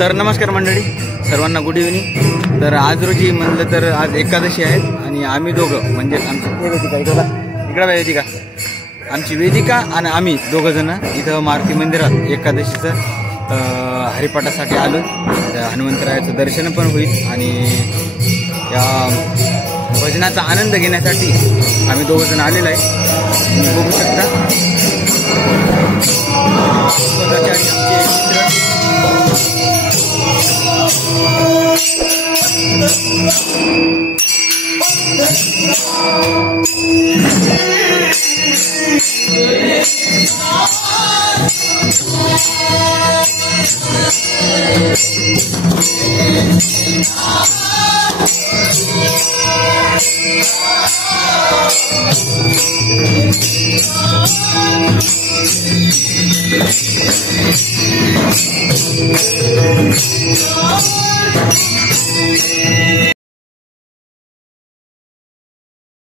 तर नमस्कार मंडळी, सर्वांना गुड इव्हनिंग। तर आज रोजी म्हणलं तर आज एकादशी आहे आणि आम्ही दोघं म्हणजे आमची वेदिका इकडं वेदिका आमची वेदिका आणि आम्ही दोघं जण इथं मारुती मंदिरात एकादशीचं हरिपाठासाठी आलो। हनुमंतरायाचं दर्शन पण होईल आणि या भजनाचा आनंद घेण्यासाठी आम्ही दोघं जण आलेलो आहे। तुम्ही बघू शकता